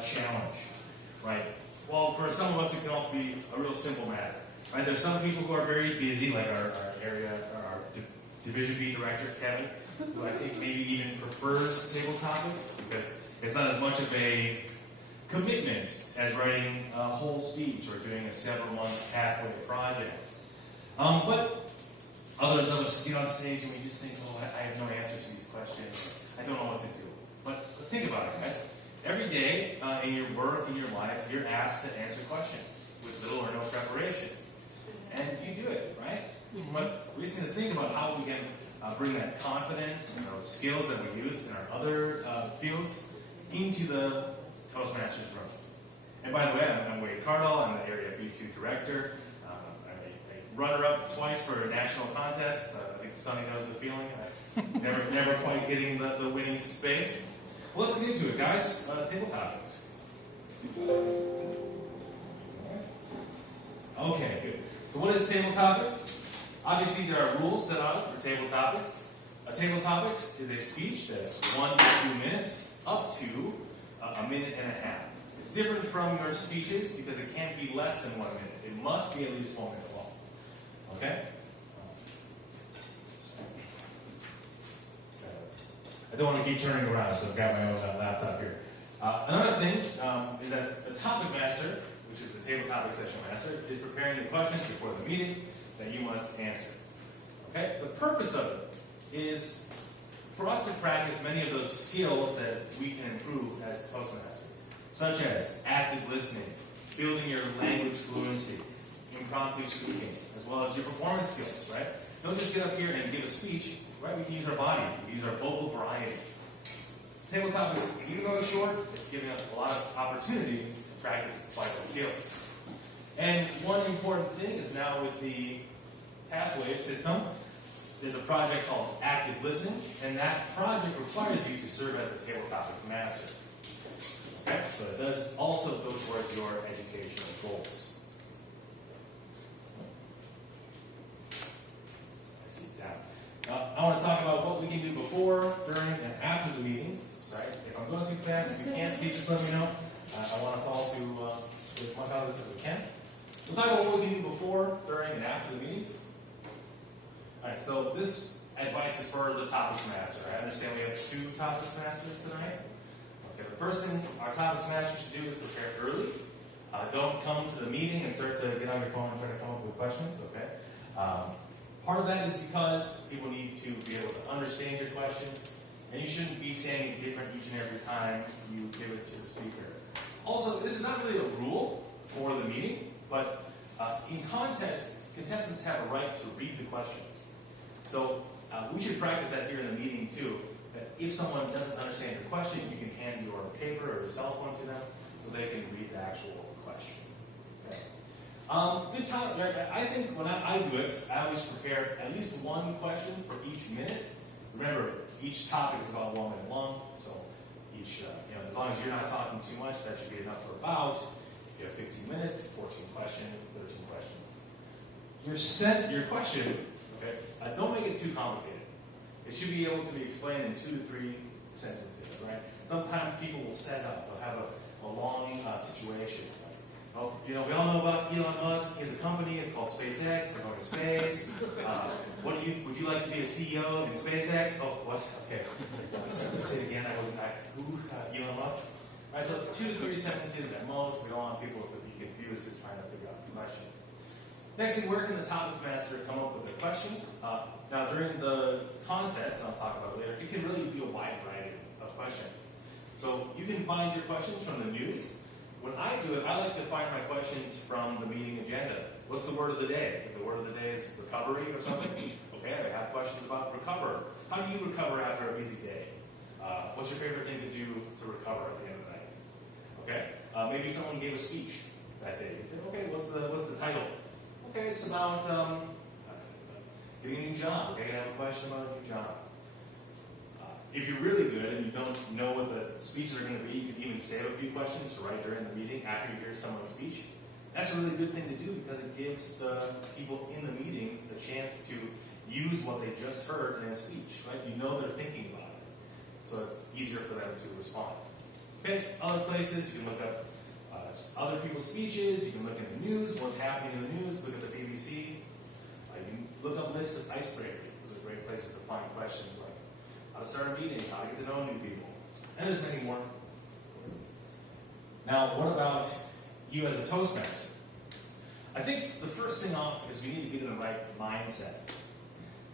challenge, right? Well, for some of us, it can also be a real simple matter, right? There's some people who are very busy, like our Division B director, Kevin, who I think maybe even prefers table topics because it's not as much of a commitment as writing a whole speech or doing a several-month pathway project. But others of us get on stage and we just think, oh, I have no answer to these questions. I don't know what to do. But think about it, guys. Every day in your work, in your life, you're asked to answer questions with little or no preparation. And you do it, right? But we just need to think about how we can bring that confidence and those skills that we use in our other fields into the Toastmasters room. And by the way, I'm Wade Cardall. I'm the Area B2 Director. I'm a runner-up twice for national contests. I think Sonny knows the feeling. Never quite getting the winning space. Well, let's get into it, guys. Table topics. Okay, good. So what is table topics? Obviously, there are rules set out for table topics. A table topics is a speech that's 1 to 2 minutes, up to a minute and a half. It's different from your speeches because it can't be less than 1 minute. It must be at least 1 minute long. Okay? I don't want to keep turning around, so I've got my own laptop here. Another thing is that the topic master, which is the table topic session master, is preparing the questions before the meeting that you must answer. Okay? The purpose of it is for us to practice many of those skills that we can improve as Toastmasters, such as active listening, building your language fluency, impromptu speaking, as well as your performance skills, right? Don't just get up here and give a speech, right? We can use our body, we can use our vocal variety. So table topics, even though it's short, it's giving us a lot of opportunity to practice vital skills. And one important thing is now with the pathway system, there's a project called Active Listening, and that project requires you to serve as the table topic master. Okay, so it does also go towards your educational goals. I see that. Now, I want to talk about what we can do before, during, and after the meetings. Sorry, if I'm going too fast, if you can't speak, just let me know. I want us all to get as much out of this as we can. We'll talk about what we can do before, during, and after the meetings. Alright, so this advice is for the topics master. I understand we have 2 topics masters tonight. Okay, the first thing our topics master should do is prepare early. Don't come to the meeting and start to get on your phone and try to come up with questions, okay? Part of that is because people need to be able to understand your question, and you shouldn't be saying different each and every time you give it to the speaker. Also, this is not really a rule for the meeting, but in contests, contestants have a right to read the questions. So we should practice that here in the meeting too, that if someone doesn't understand your question, you can hand your paper or your cell phone to them so they can read the actual question. Okay. Good time. I think when I do it, I always prepare at least 1 question for each minute. Remember, each topic is about 1 minute long, so each, as long as you're not talking too much, that should be enough for about, you have 15 minutes, 14 questions, 13 questions. Your question, okay, don't make it too complicated. It should be able to be explained in 2 to 3 sentences, right? Sometimes people will set up, they'll have a long situation. Well, we all know about Elon Musk. He has a company. It's called SpaceX. They're going to space. Would you like to be a CEO in SpaceX? Oh, what? Okay. Let's say it again. Who? Elon Musk. All right. So 2 to 3 sentences at most. We don't want people to be confused just trying to figure out the question. Next thing, where can the topics master come up with the questions? Now, during the contest, and I'll talk about it later, it can really be a wide variety of questions. So you can find your questions from the news. When I do it, I like to find my questions from the meeting agenda. What's the word of the day? If the word of the day is recovery or something, okay, I have questions about recover. How do you recover after a busy day? What's your favorite thing to do to recover at the end of the night? Okay, maybe someone gave a speech that day. You say, okay, what's the title? Okay, it's about getting a new job. Okay, I have a question about a new job. If you're really good and you don't know what the speeches are going to be, you can even save a few questions to write during the meeting after you hear someone's speech. That's a really good thing to do because it gives the people in the meetings the chance to use what they just heard in a speech, right? You know they're thinking about it. So it's easier for them to respond. Okay, other places, you can look up other people's speeches, you can look in the news, what's happening in the news, look at the BBC. You can look up lists of icebreakers. Those are great places to find questions like how to start a meeting, how to get to know new people. And there's many more. Now, what about you as a Toastmaster? I think the first thing off is we need to get in the right mindset.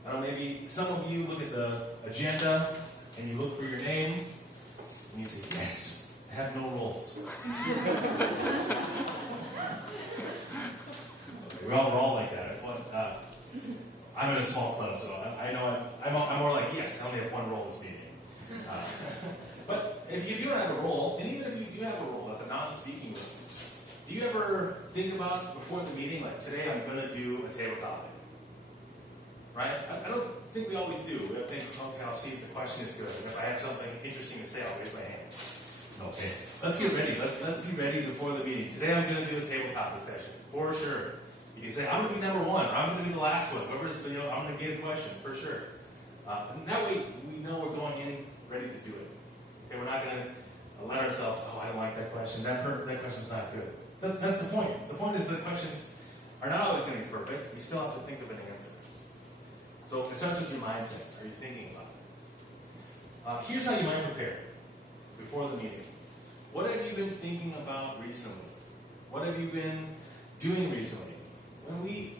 I don't know, maybe some of you look at the agenda and you look for your name and you say, yes, I have no roles. We're all like that. I'm in a small club, so I know I'm more like, yes, I only have one role this meeting. But if you don't have a role, and even if you do have a role, that's a non-speaking role, do you ever think about before the meeting, like today I'm going to do a table topic? Right? I don't think we always do. We think, okay, I'll see if the question is good. And if I have something interesting to say, I'll raise my hand. Okay, let's get ready. Let's be ready before the meeting. Today I'm going to do a table topic session, for sure. You can say, I'm going to be number one, or I'm going to be the last one. Whoever's, I'm going to get a question, for sure. And that way, we know we're going in ready to do it. Okay, we're not going to let ourselves, I don't like that question. That question's not good. That's the point. The point is the questions are not always going to be perfect. You still have to think of an answer. So it starts with your mindset. Are you thinking about it? Here's how you might prepare before the meeting. What have you been thinking about recently? What have you been doing recently? When we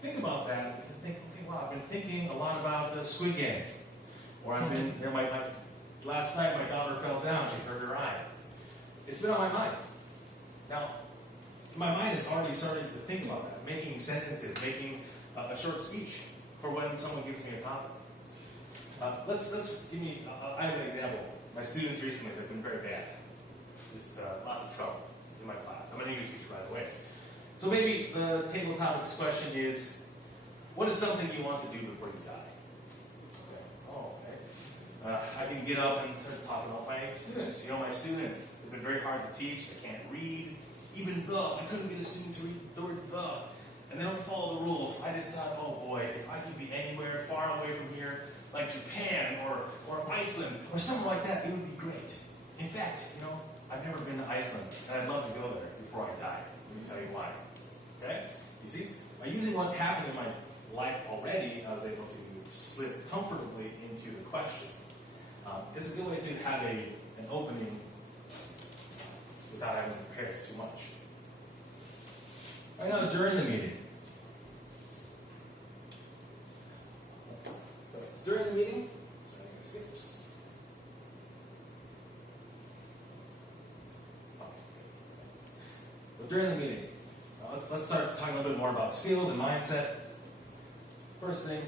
think about that, we can think, okay, wow, I've been thinking a lot about Squid Game. Or I've been, last night my daughter fell down, she hurt her eye. It's been on my mind. Now, my mind has already started to think about that, making sentences, making a short speech for when someone gives me a topic. I have an example. My students recently have been very bad. Just lots of trouble in my class. I'm an English teacher, by the way. So maybe the table topics question is, what is something you want to do before you die? Okay. Oh, okay. I can get up and start talking about my students. My students have been very hard to teach. They can't read. Even I couldn't get a student to read the word the. And they don't follow the rules. I just thought, oh boy, if I could be anywhere far away from here, like Japan or Iceland or something like that, it would be great. In fact, I've never been to Iceland, and I'd love to go there before I die. Let me tell you why. Okay? You see, by using what happened in my life already, I was able to slip comfortably into the question. It's a good way to have an opening without having to prepare too much. Right now, during the meeting. So, during the meeting, sorry, I skipped. But during the meeting, let's start talking a little bit more about skills and mindset. First thing,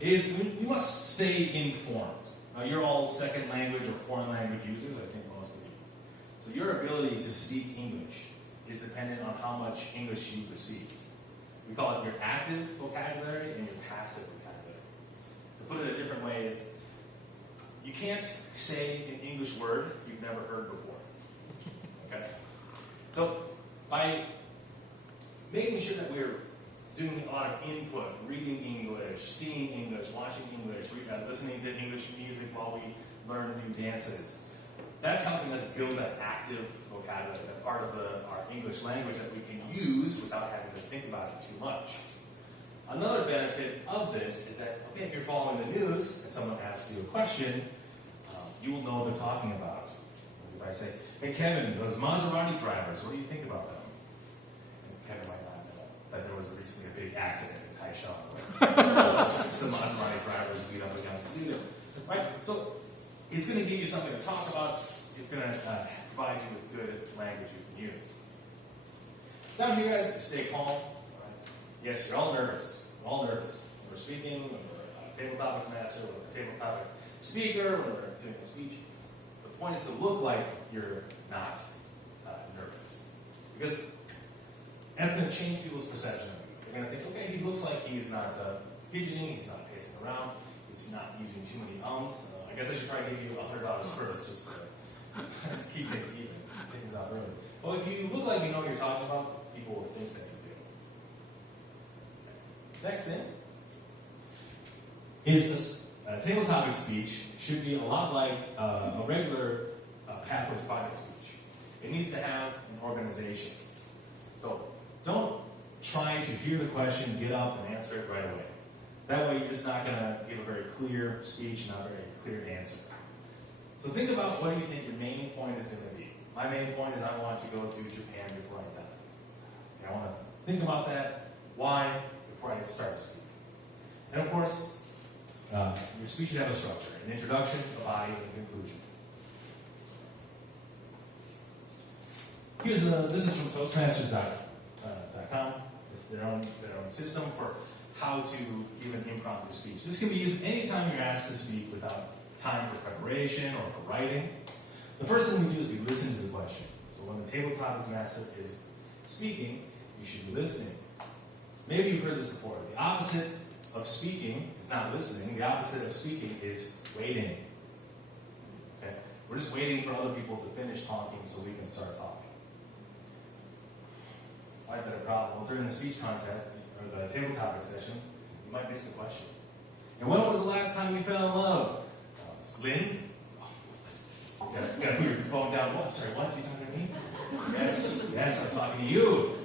is we must stay informed. Now, you're all second language or foreign language users, I think most of you. So your ability to speak English is dependent on how much English you receive. We call it your active vocabulary and your passive vocabulary. To put it a different way is, you can't say an English word you've never heard before. Okay? So, by making sure that we're doing a lot of input, reading English, seeing English, watching English, listening to English music while we learn new dances, that's helping us build that active vocabulary, that part of our English language that we can use without having to think about it too much. Another benefit of this is that, okay, if you're following the news and someone asks you a question, you will know what they're talking about. If I say, hey Kevin, those Maserati drivers, what do you think about them? And Kevin might not know that there was recently a big accident in Taishan where some Maserati drivers beat up a young student. Right? So it's going to give you something to talk about. It's going to provide you with good language you can use. Down here, guys, stay calm. Right? Yes, you're all nervous. We're all nervous. When we're speaking, when we're a table topics master, when we're a table topic speaker, when we're doing a speech. The point is to look like you're not nervous. Because that's going to change people's perception of you. They're going to think, okay, he looks like he's not fidgeting, he's not pacing around, he's not using too many ums. I guess I should probably give you $100 first, just to keep things even. Things out early. Well, if you look like you know what you're talking about, people will think that you do. Next thing is this, table topic speech should be a lot like a regular Pathways Project speech. It needs to have an organization. So don't try to hear the question, get up, and answer it right away. That way you're just not going to give a very clear speech, not a very clear answer. So think about what do you think your main point is going to be. My main point is I want to go to Japan before I die. And I want to think about that, why, before I start to speak. And of course, your speech should have a structure, an introduction, a body, and a conclusion. This is from Toastmasters.com. It's their own system for how to give an impromptu speech. This can be used anytime you're asked to speak without time for preparation or for writing. The first thing we do is we listen to the question. So when the table topics master is speaking, you should be listening. Maybe you've heard this before. The opposite of speaking is not listening. The opposite of speaking is waiting. Okay? We're just waiting for other people to finish talking so we can start talking. Why is that a problem? Well, during the speech contest, or the table topic session, you might miss the question. And when was the last time you fell in love? Lynn? Oh, you gotta put your phone down. Oh, I'm sorry, what? Are you talking to me? Yes, I'm talking to you.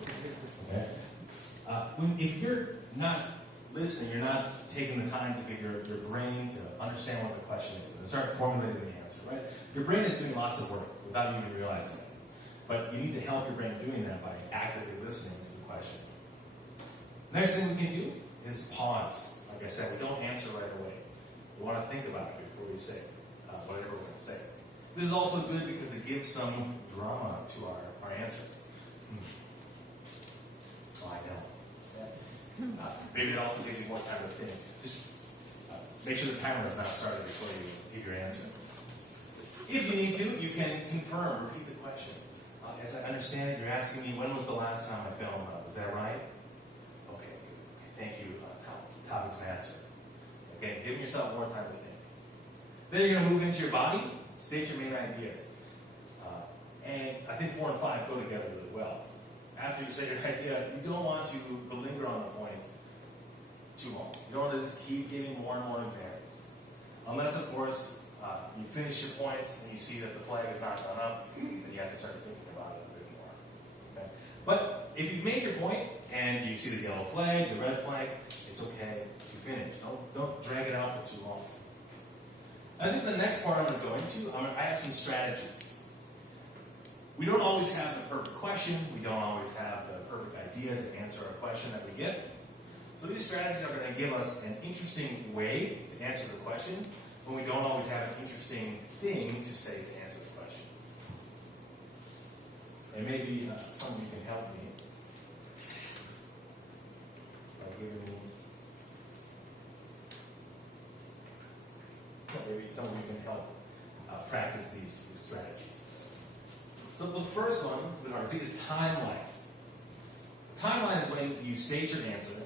Okay. If you're not listening, you're not taking the time to get your brain to understand what the question is and start formulating the answer, right? Your brain is doing lots of work without you even realizing it. But you need to help your brain doing that by actively listening to the question. Next thing we can do is pause. Like I said, we don't answer right away. We want to think about it before we say whatever we're going to say. This is also good because it gives some drama to our answer. Oh, I know. Maybe it also gives you more time to think. Just make sure the timer is not started before you give your answer. If you need to, you can confirm, repeat the question. As I understand it, you're asking me, when was the last time I fell in love? Is that right? Okay, good. Thank you, topics master. Okay, giving yourself more time to think. Then you're going to move into your body, state your main ideas. And I think 4 and 5 go together really well. After you say your idea, you don't want to linger on the point too long. You don't want to just keep giving more and more examples. Unless, of course, you finish your points and you see that the flag is not gone up, then you have to start thinking about it a bit more. Okay? But if you've made your point and you see the yellow flag, the red flag, it's okay to finish. Don't drag it out for too long. I think the next part I'm going to go into, I have some strategies. We don't always have the perfect question. We don't always have the perfect idea to answer a question that we get. So these strategies are going to give us an interesting way to answer the question when we don't always have an interesting thing to say to answer the question. And maybe some of you can help me by giving me. Maybe some of you can help practice these strategies. So the first one, it's a bit hard to see, is timeline. A timeline is when you state your answer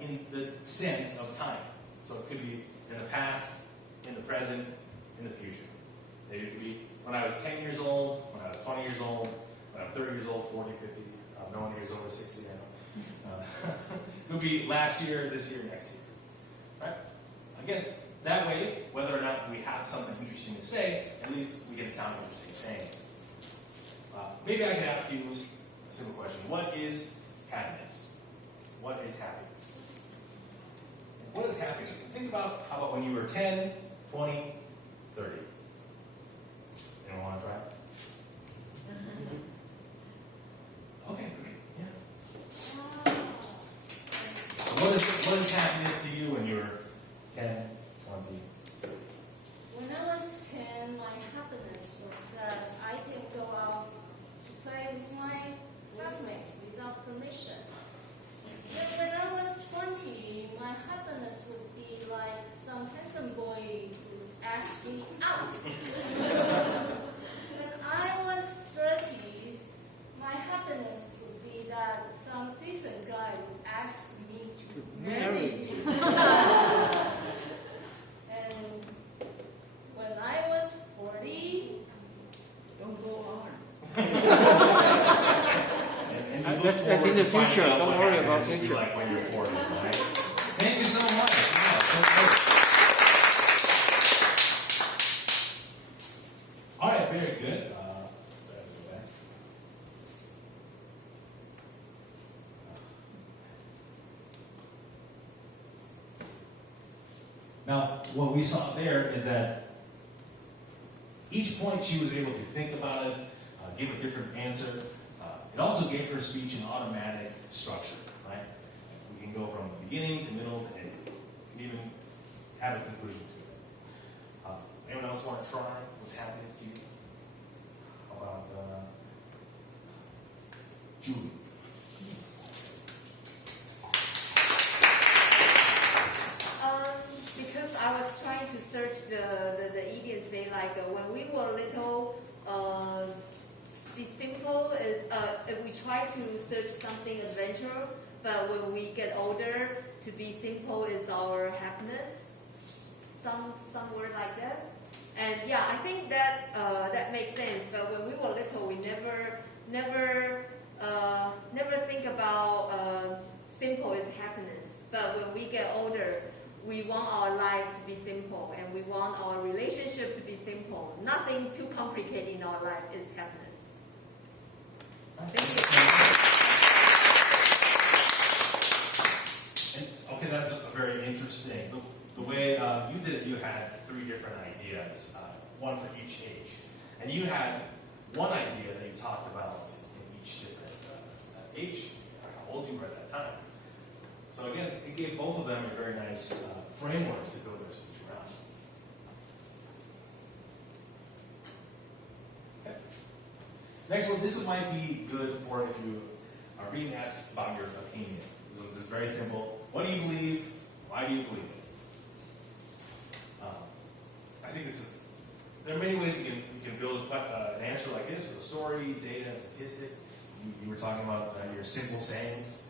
in the sense of time. So it could be in the past, in the present, in the future. Maybe it could be when I was 10 years old, when I was 20 years old, when I'm 30 years old, 40, 50, no one here is over 60, I know. It could be last year, this year, next year. Right? Again, that way, whether or not we have something interesting to say, at least we can sound interesting saying it. Maybe I could ask you a simple question. What is happiness? What is happiness? What is happiness? Think about how about when you were 10, 20, 30. Anyone want to try? Okay, great. Yeah. What is happiness to you when you were 10, 20, 30? When I was 10, my happiness was that I could go out to play with my classmates without permission. Then when I was 20, my happiness would be like some handsome boy would ask me out. When I was 30, my happiness would be that some decent guy would ask me to marry him. And when I was 40, Don't go on. And That's in the future. Don't worry about the future. like when you're 40, right? Thank you so much. Wow, so great. very good. Sorry, I'll go back. Now, what we saw there is that each point she was able to think about it, give a different answer. It also gave her speech an automatic structure, right? We can go from beginning to middle to end. We can even have a conclusion to it. Anyone else want to try what's happiness to you? How about Julie? Because I was trying to search the idioms, they like when we were little, be simple. We try to search something adventure, but when we get older, to be simple is our happiness. Some word like that. And yeah, I think that that makes sense. But when we were little, we never think about simple is happiness. But when we get older, we want our life to be simple, and we want our relationship to be simple. Nothing too complicated in our life is happiness. Thank you. And, okay, that's a very interesting. The way you did it, you had 3 different ideas, one for each age. And you had one idea that you talked about in each different age, how old you were at that time. So again, it gave both of them a very nice framework to build their speech around. Okay. Next one, this one might be good for if you are being asked about your opinion. This is very simple. What do you believe? Why do you believe it? I think there are many ways we can build an answer like this with a story, data, and statistics. You were talking about your simple sayings.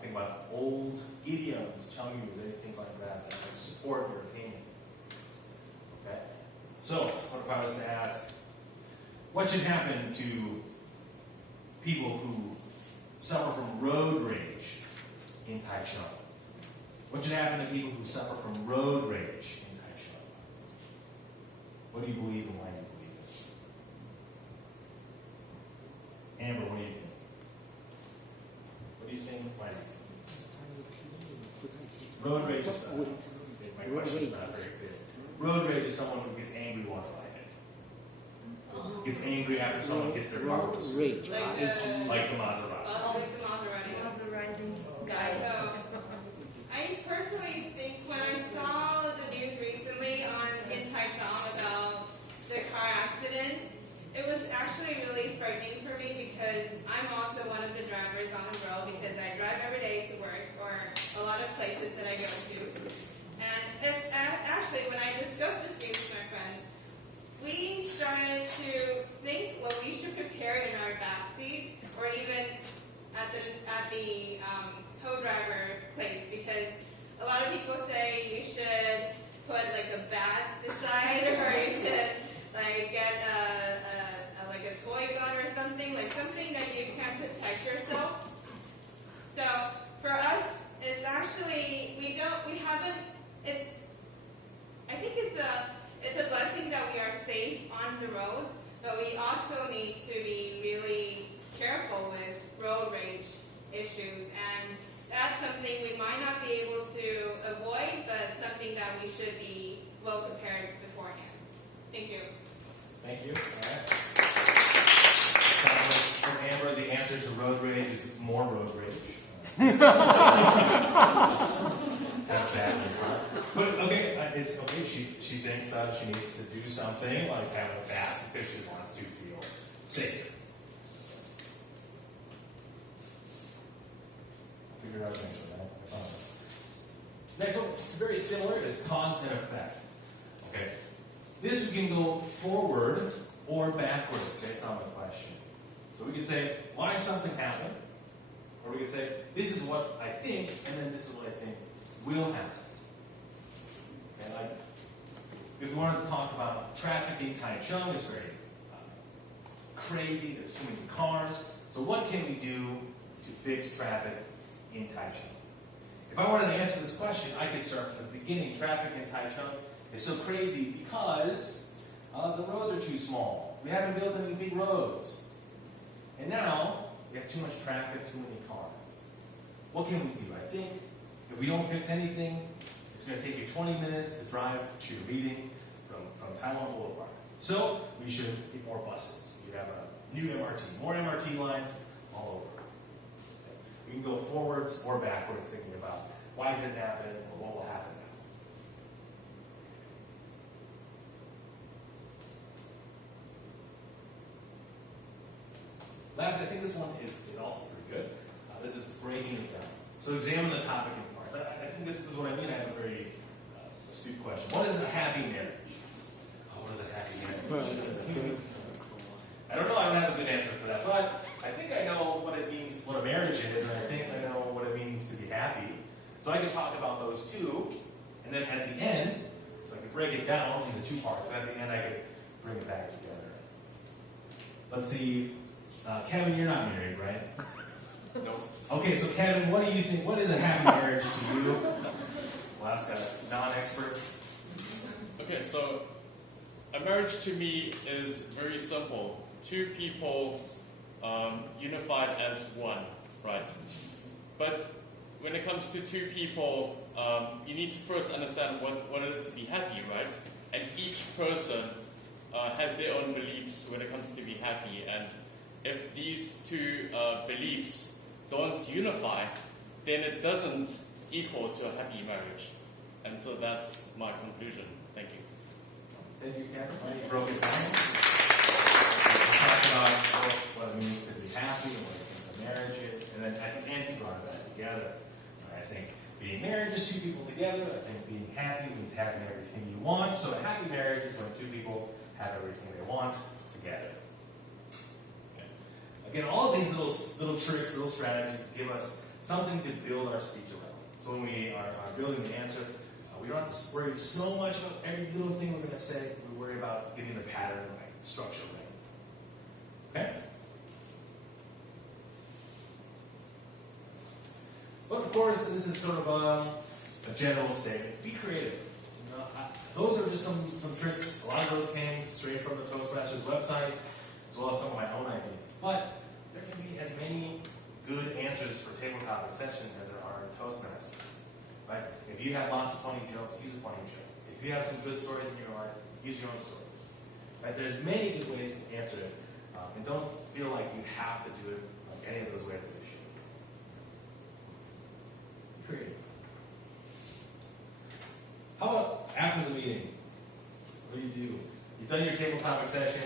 Think about old idioms, chungus, things like that would support your opinion. Okay? So, what if I was to ask, what should happen to people who suffer from road rage in Taichung? What should happen to people who suffer from road rage in Taichung? What do you believe and why do you believe it? Amber, what do you think? What do you think? Why do you think? Road rage is my question is not very clear. Road rage is someone who gets angry while driving. Gets angry after someone gets their car was Rage. Like like the Maserati. like the Maserati. Maserati Guy. So, I personally think when I saw the news recently in Taichung about the car accident, it was actually really frightening for me because I'm also one of the drivers on the road because I drive every day to work or a lot of places that I go to. And actually, when I discussed this news with my friends, we started to think what we should prepare in our backseat or even at the co-driver place because a lot of people say you should put like a bat beside or you should like get like a toy gun or something, like something that you can protect yourself. So for us, it's actually I think it's a blessing that we are safe on the road, but we also need to be really careful with road rage issues, and that's something we might not be able to avoid, but something that we should be well prepared beforehand. Thank you. Thank you. All right. Sounds like for Amber, the answer to road rage is more road rage. That's bad. But okay, it's okay. She thinks that she needs to do something like having a bath because she wants to feel safe. I'll figure out an answer for that, I promise. Next one, it's very similar, is cause and effect. Okay. This we can go forward or backward based on the question. So we could say, why something happened? Or we could say, this is what I think, and then this is what I think will happen. Okay, like, if we wanted to talk about traffic in Taichung, it's very crazy, there's too many cars. So what can we do to fix traffic in Taichung? If I wanted to answer this question, I could start from the beginning. Traffic in Taichung is so crazy because The roads are too small. We haven't built any big roads. And now, we have too much traffic, too many cars. What can we do? I think if we don't fix anything, it's going to take you 20 minutes to drive to your meeting from Taiwan Boulevard. So, we should get more buses. You have a new MRT, more MRT lines all over. We can go forwards or backwards thinking about why did it happen or what will happen now. Last, I think this one is also pretty good. This is breaking it down. So examine the topic in parts. I think this is what I mean. I have a very astute question. What is a happy marriage? What is a happy marriage? I don't know. I don't have a good answer for that, but I think I know what it means, what a marriage is, and I think I know what it means to be happy. So I can talk about those two, and then at the end, so I can break it down into two parts, and at the end I could bring it back together. Let's see. Kevin, you're not married, right? Nope. Okay, so Kevin, what do you think? What is a happy marriage to you? Well, that's got a non-expert. Okay, so a marriage to me is very simple. Two people unified as one, right? But when it comes to two people, you need to first understand what it is to be happy, right? And each person has their own beliefs when it comes to be happy. And if these two beliefs don't unify, then it doesn't equal to a happy marriage. And so that's my conclusion. Thank you. Thank you, Kevin. You broke it down. We talked about what it means to be happy and what it means to marriages, and then at the end, you brought that together. I think being married is two people together. I think being happy means having everything you want. So a happy marriage is when two people have everything they want together. Okay. Again, all of these little tricks, little strategies give us something to build our speech around. So when we are building the answer, we don't have to worry so much about every little thing we're going to say. We worry about getting the pattern right, the structure right. Okay? But of course, this is sort of a general statement. Be creative. You know, those are just some tricks. A lot of those came straight from the Toastmasters website, as well as some of my own ideas. But there can be as many good answers for table topic session as there are in Toastmasters. Right? If you have lots of funny jokes, use a funny joke. If you have some good stories in your life, use your own stories. Right? There's many good ways to answer it, and don't feel like you have to do it like any of those ways that you should. Be creative. How about after the meeting? What do? You've done your table topic session.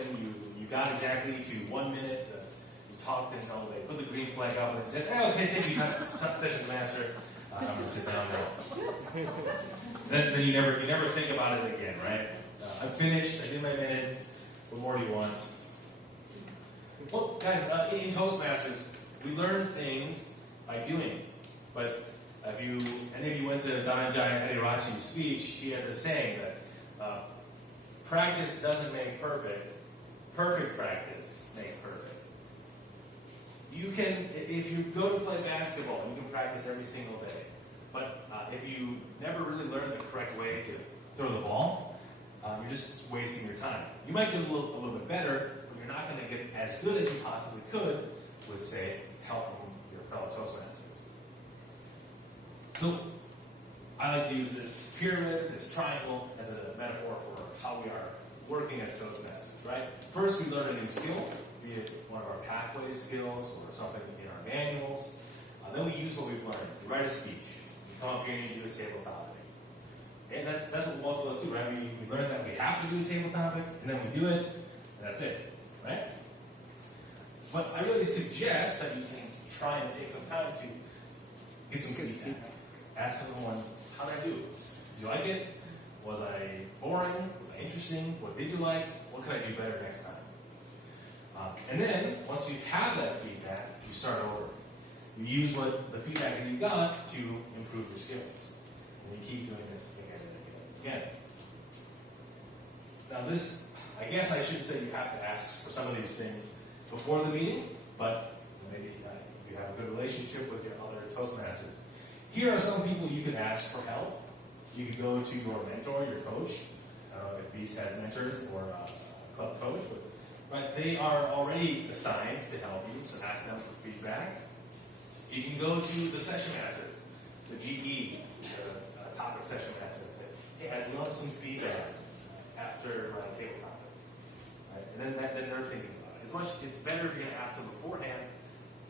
You got exactly to 1 minute. You talked until they put the green flag up and said, "Hey, okay, thank you, session master." I'm going to sit down now. then you never think about it again, right? I'm finished. I did my minute. What more do you want? Well, guys, in Toastmasters, we learn things by doing. But if any of you went to Dhananjaya Adirachi's speech, he had this saying that practice doesn't make perfect. Perfect practice makes perfect. You can, if you go to play basketball, you can practice every single day. But if you never really learn the correct way to throw the ball, you're just wasting your time. You might get a little bit better, but you're not going to get as good as you possibly could with, say, help from your fellow Toastmasters. So I like to use this pyramid, this triangle, as a metaphor for how we are working as Toastmasters, right? First, we learn a new skill, be it one of our pathway skills or something in our manuals. Then we use what we've learned. We write a speech. We come up here and you do a table topic. And that's what most of us do, right? We learn that we have to do a table topic, and then we do it, and that's it, right? But I really suggest that you can try and take some time to get some feedback. Ask someone, how did I do? Did you like it? Was I boring? Was I interesting? What did you like? What could I do better next time? And then, once you have that feedback, you start over. You use what the feedback that you got to improve your skills. And you keep doing this again and again and again. Now this, I guess I should say you have to ask for some of these things before the meeting, but maybe you have a good relationship with your other Toastmasters. Here are some people you could ask for help. You could go to your mentor, your coach. I don't know if Beast has mentors or club coach, but right, they are already assigned to help you, so ask them for feedback. You can go to the session masters, the GE, the topic session master, and say, hey, I'd love some feedback after my table topic. Right? And then they're thinking about it. It's better if you're going to ask them beforehand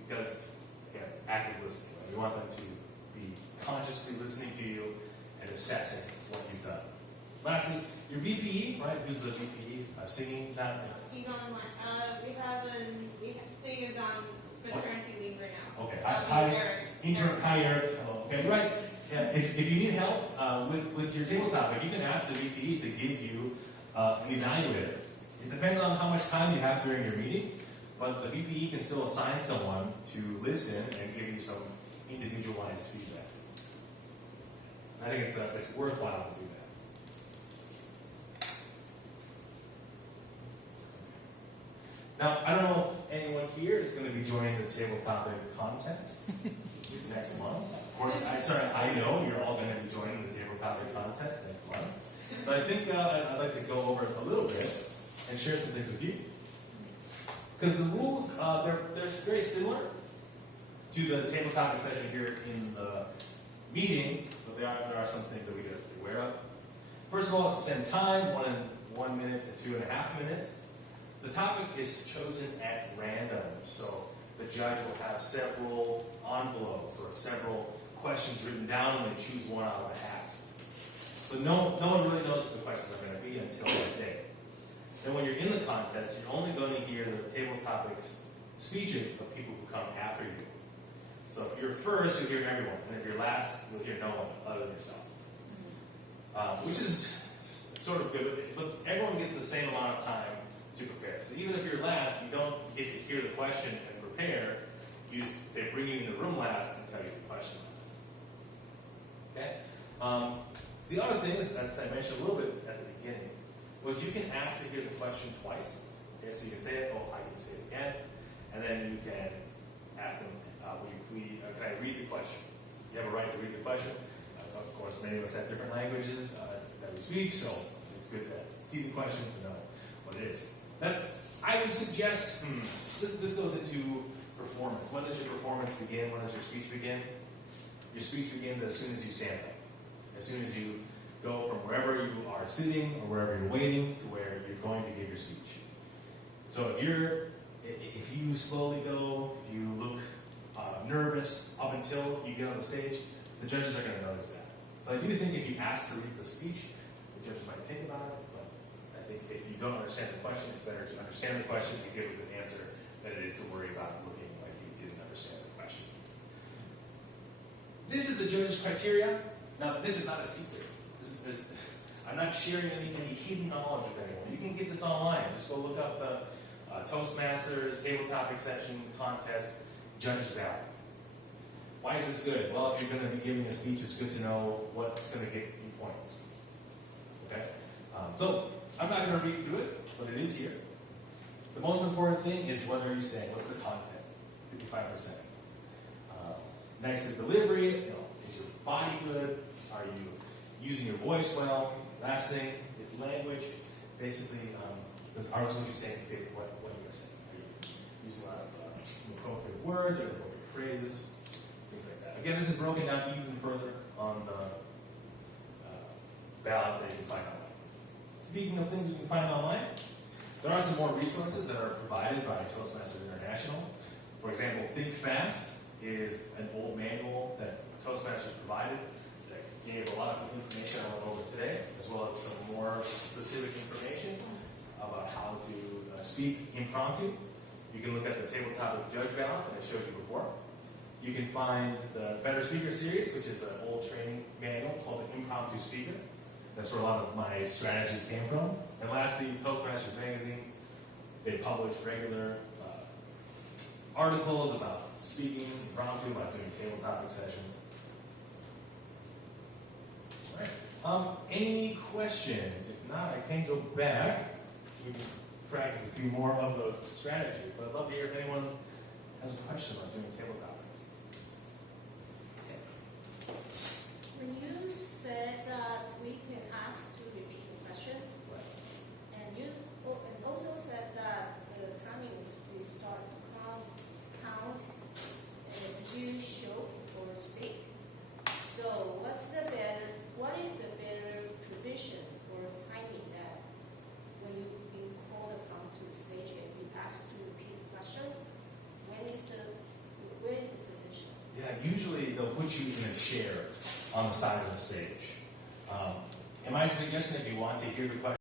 because, again, active listening. Right? You want them to be consciously listening to you and assessing what you've done. Lastly, your VPE, right? Who's the VPE? Singing, not. He's on the line. We have Sing is on maternity leave right now. Okay. Eric. Hi, Eric. Hello. Okay, right. Yeah, if you need help with your table topic, you can ask the VPE to give you an evaluator. It depends on how much time you have during your meeting, but the VPE can still assign someone to listen and give you some individualized feedback. I think it's worthwhile to do that. Now, I don't know if anyone here is going to be joining the table topic contest next month. Of course, I know you're all going to be joining the table topic contest next month. So I think I'd like to go over it a little bit and share some things with you. Because the rules, they're very similar to the table topic session here in the meeting, but there are some things that we got to be aware of. First of all, it's the same time, 1 minute to 2.5 minutes. The topic is chosen at random, so the judge will have several envelopes or several questions written down and they choose one out of a hat. So no one really knows what the questions are going to be until that day. Then when you're in the contest, you're only going to hear the table topics speeches of people who come after you. So if you're first, you'll hear everyone, and if you're last, you'll hear no one other than yourself. Which is sort of good, but everyone gets the same amount of time to prepare. So even if you're last, you don't get to hear the question and prepare. They bring you in the room last and tell you the question last. Okay? The other thing is, as I mentioned a little bit at the beginning, was you can ask to hear the question twice. Okay, so you can say it, I can say it again, and then you can ask them, can I read the question? You have a right to read the question. Of course, many of us have different languages that we speak, so it's good to see the question to know what it is. I would suggest, this goes into performance. When does your performance begin? When does your speech begin? Your speech begins as soon as you stand up. As soon as you go from wherever you are sitting or wherever you're waiting to where you're going to give your speech. So if you slowly go, you look nervous up until you get on the stage, the judges are going to notice that. So I do think if you ask to read the speech, the judges might think about it, but I think if you don't understand the question, it's better to understand the question and give a good answer than it is to worry about looking like you didn't understand the question. This is the judges' criteria. Now, this is not a secret. I'm not sharing any hidden knowledge with anyone. You can get this online. Just go look up the Toastmasters, table topic session, contest, judges ballot. Why is this good? Well, if you're going to be giving a speech, it's good to know what's going to get you points. Okay? So, I'm not going to read through it, but it is here. The most important thing is what are you saying? What's the content? 55%. Next is delivery. Is your body good? Are you using your voice well? Last thing is language. Basically, are what you're saying fit what you're saying? Are you using a lot of appropriate words or appropriate phrases? Things like that. Again, this is broken down even further on the ballot that you can find online. Speaking of things you can find online, there are some more resources that are provided by Toastmasters International. For example, Think Fast is an old manual that Toastmasters provided that gave a lot of information I went over today, as well as some more specific information about how to speak impromptu. You can look at the table topic judge ballot that I showed you before. You can find the Better Speaker series, which is an old training manual called the Impromptu Speaker. That's where a lot of my strategies came from. And lastly, Toastmasters Magazine. They publish regular articles about speaking impromptu, about doing table topic sessions. All right. Any questions? If not, I can go back. We can practice a few more of those strategies. But I'd love to hear if anyone has a question about doing table topics. When you said that we can ask to repeat the question, put you in a chair on the side of the stage. And my suggestion, if you want to hear the question,